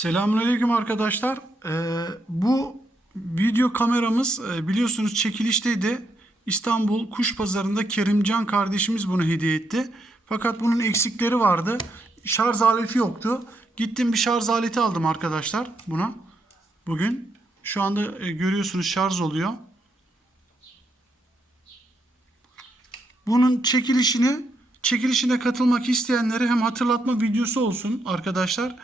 Selamünaleyküm arkadaşlar. Ee, bu video kameramız e, biliyorsunuz çekilişteydi. İstanbul Kuş Pazarı'nda Kerimcan kardeşimiz bunu hediye etti. Fakat bunun eksikleri vardı. Şarj aleti yoktu. Gittim bir şarj aleti aldım arkadaşlar buna. Bugün. Şu anda e, görüyorsunuz şarj oluyor. Bunun çekilişini çekilişine katılmak isteyenlere hem hatırlatma videosu olsun arkadaşlar.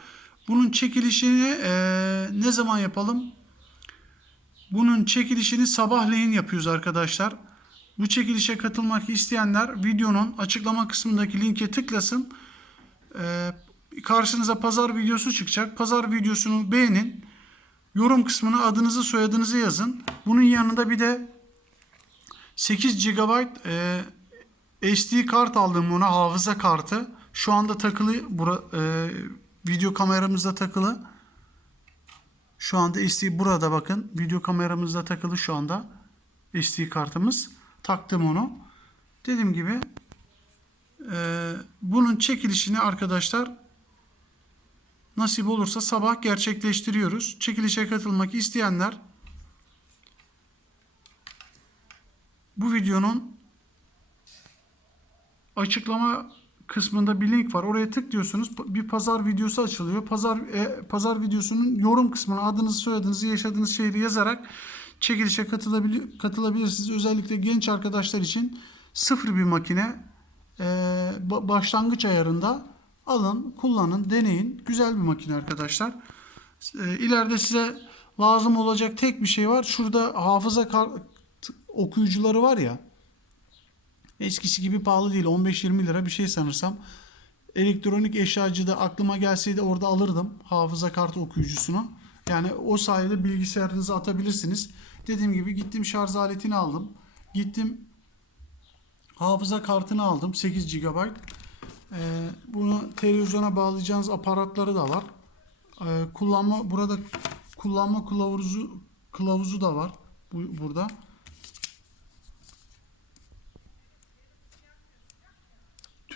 Bunun çekilişini eee, ne zaman yapalım? Bunun çekilişini sabahleyin yapıyoruz arkadaşlar. Bu çekilişe katılmak isteyenler videonun açıklama kısmındaki linke tıklasın. Eee, karşınıza pazar videosu çıkacak. Pazar videosunu beğenin. Yorum kısmına adınızı soyadınızı yazın. Bunun yanında bir de 8 GB e, SD kart aldım buna hafıza kartı. Şu anda takılı bura, e, video kameramızda takılı. Şu anda SD burada bakın. Video kameramızda takılı şu anda. SD kartımız. Taktım onu. Dediğim gibi e, bunun çekilişini arkadaşlar nasip olursa sabah gerçekleştiriyoruz. Çekilişe katılmak isteyenler bu videonun açıklama kısmında bir link var. Oraya tıklıyorsunuz. Bir pazar videosu açılıyor. Pazar e, pazar videosunun yorum kısmına adınızı, soyadınızı, yaşadığınız şehri yazarak çekilişe katılabilir, katılabilirsiniz. Özellikle genç arkadaşlar için sıfır bir makine e, ba- başlangıç ayarında alın, kullanın, deneyin. Güzel bir makine arkadaşlar. E, ileride size lazım olacak tek bir şey var. Şurada hafıza okuyucuları var ya. Eskisi gibi pahalı değil. 15-20 lira bir şey sanırsam. Elektronik eşyacıda aklıma gelseydi orada alırdım hafıza kartı okuyucusunu. Yani o sayede bilgisayarınıza atabilirsiniz. Dediğim gibi gittim şarj aletini aldım. Gittim hafıza kartını aldım 8 GB. Ee, bunu televizyona bağlayacağınız aparatları da var. Ee, kullanma burada kullanma kılavuzu kılavuzu da var bu, burada.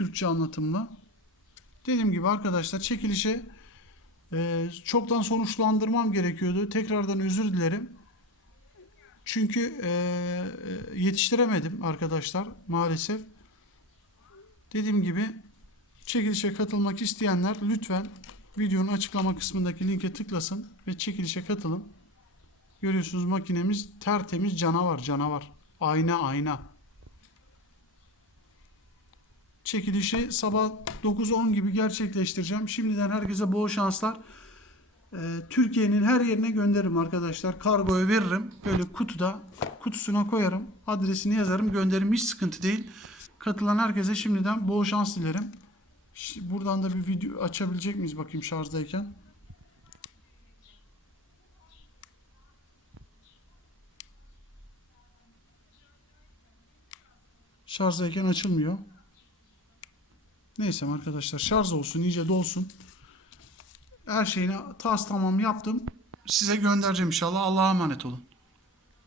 Türkçe anlatımla. Dediğim gibi arkadaşlar çekilişe e, çoktan sonuçlandırmam gerekiyordu. Tekrardan özür dilerim. Çünkü e, e, yetiştiremedim arkadaşlar maalesef. Dediğim gibi çekilişe katılmak isteyenler lütfen videonun açıklama kısmındaki linke tıklasın ve çekilişe katılın. Görüyorsunuz makinemiz tertemiz canavar canavar. Ayna ayna. Çekilişi sabah 9-10 gibi gerçekleştireceğim. Şimdiden herkese bol şanslar. Ee, Türkiye'nin her yerine gönderirim arkadaşlar. Kargoya veririm. Böyle kutuda kutusuna koyarım. Adresini yazarım gönderirim. Hiç sıkıntı değil. Katılan herkese şimdiden bol şans dilerim. Şi- Buradan da bir video açabilecek miyiz bakayım şarjdayken. Şarjdayken açılmıyor. Neyse arkadaşlar şarj olsun iyice dolsun. Her şeyini tas tamam yaptım. Size göndereceğim inşallah. Allah'a emanet olun.